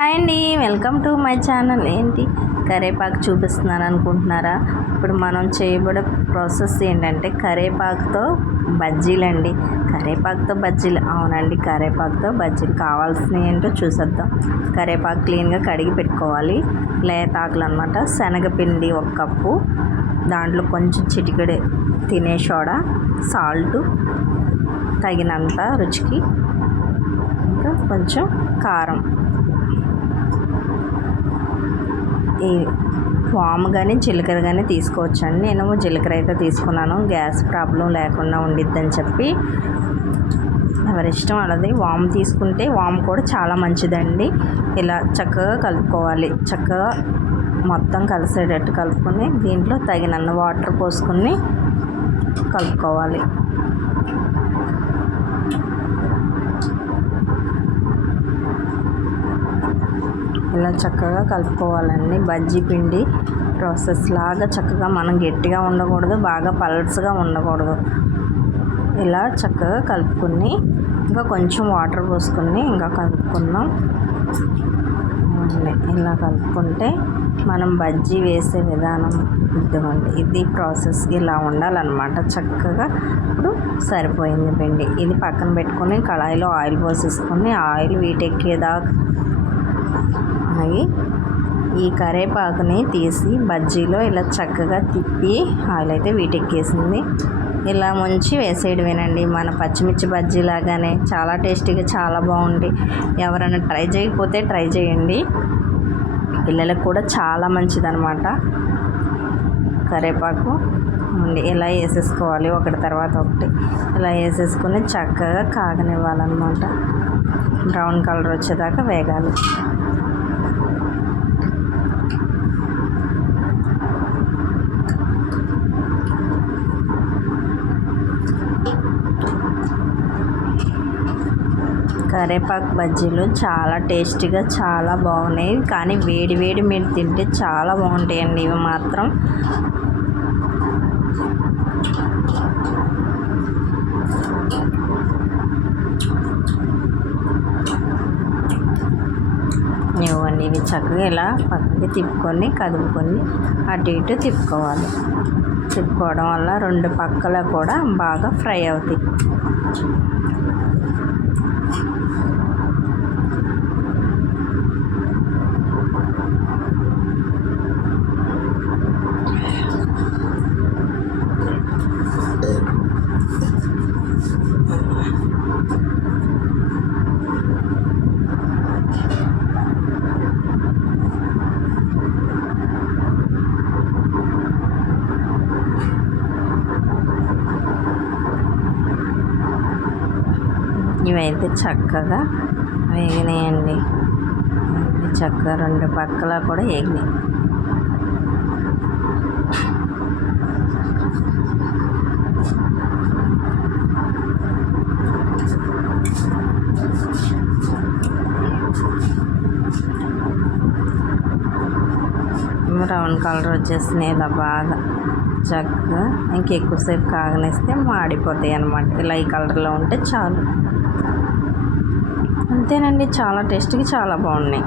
Hi అండి welcome to my channel. ఏంటి? కరేపాకు చూపిస్తున్నాను అనుకుంటున్నారా? ఇప్పుడు మనం చేయబడే ప్రాసెస్ ఏంటంటే కరేపాకుతో బజ్జీలండి. కరేపాకుతో బజ్జీలు అవునండి కరేపాకుతో బజ్జీలు కావాల్సినవి ఏంటో చూసేద్దాం. కరేపాకు క్లీన్గా కడిగి పెట్టుకోవాలి. లేతాకులు అనమాట శనగపిండి ఒక కప్పు. దాంట్లో కొంచెం చిటికెడు తినే సోడా సాల్ట్ తగినంత రుచికి ఇంకా కొంచెం కారం. ఈ వాము కానీ జీలకర్ర కానీ తీసుకోవచ్చండి. నేను జీలకర్ర అయితే తీసుకున్నాను. గ్యాస్ ప్రాబ్లం లేకుండా ఉండిద్దని చెప్పి. ఎవరిష్టం అలాది వాము తీసుకుంటే వాము కూడా చాలా మంచిదండి. ఇలా చక్కగా కలుపుకోవాలి. చక్కగా మొత్తం కలిసేటట్టు కలుపుకొని దీంట్లో తగినన్ని వాటర్ పోసుకొని కలుపుకోవాలి ఇలా చక్కగా కలుపుకోవాలండి. బజ్జీ పిండి ప్రాసెస్ లాగా చక్కగా మనం గట్టిగా ఉండకూడదు బాగా పల్స్గా ఉండకూడదు. ఇలా చక్కగా కలుపుకుని ఇంకా కొంచెం వాటర్ పోసుకుని ఇంకా కలుపుకుందాం. ఇలా కలుపుకుంటే మనం బజ్జీ వేసే విధానం ఇదిగోండి. ఇది ప్రాసెస్ ఇలా ఉండాలన్నమాట. చక్కగా ఇప్పుడు సరిపోయింది పిండి. ఇది పక్కన పెట్టుకొని కళాయిలో ఆయిల్ పోసేసుకొని ఆయిల్ వీటెక్కేదాకా ఉన్నాయి. ఈ కరేపాకుని తీసి బజ్జీలో ఇలా చక్కగా తిప్పి ఆయిల్ అయితే వీటెక్కేసింది. ఇలా ముంచి వేసేయడమేనండి మన పచ్చిమిర్చి బజ్జీ లాగానే చాలా టేస్టీగా చాలా బాగుంది. ఎవరైనా ట్రై చేయకపోతే ట్రై చేయండి. పిల్లలకు కూడా చాలా మంచిదనమాట కరేపాకు ఉండి ఇలా వేసేసుకోవాలి. ఒకటి తర్వాత ఒకటి. ఇలా వేసేసుకొని చక్కగా కాగనివ్వాలన్నమాట. బ్రౌన్ కలర్ వచ్చేదాకా వేగాలి. కరేపాకు బజ్జీలు చాలా టేస్టీగా చాలా బాగున్నాయి. కానీ వేడి వేడి మీరు తింటే చాలా బాగుంటాయండి. ఇవి మాత్రం ఇవ్వండి. ఇవి చక్కగా ఇలా పక్కకి తిప్పుకొని కదుపుకొని అటు ఇటు తిప్పుకోవాలి. తిప్పుకోవడం వల్ల రెండు పక్కల కూడా బాగా ఫ్రై అవుతాయి. ఇవైతే చక్కగా వేగినాయండి. చక్కగా రెండు పక్కల కూడా వేగినాయి. బ్రౌన్ కలర్ వచ్చేసినాయి. ఇలా బాగా చక్కగా ఇంకెక్కువసేపు కాగనిస్తే మాడిపోతాయి అన్నమాట. ఇలా ఈ కలర్లో ఉంటే చాలు. అంతేనండి. చాలా టేస్ట్కి చాలా బాగున్నాయి.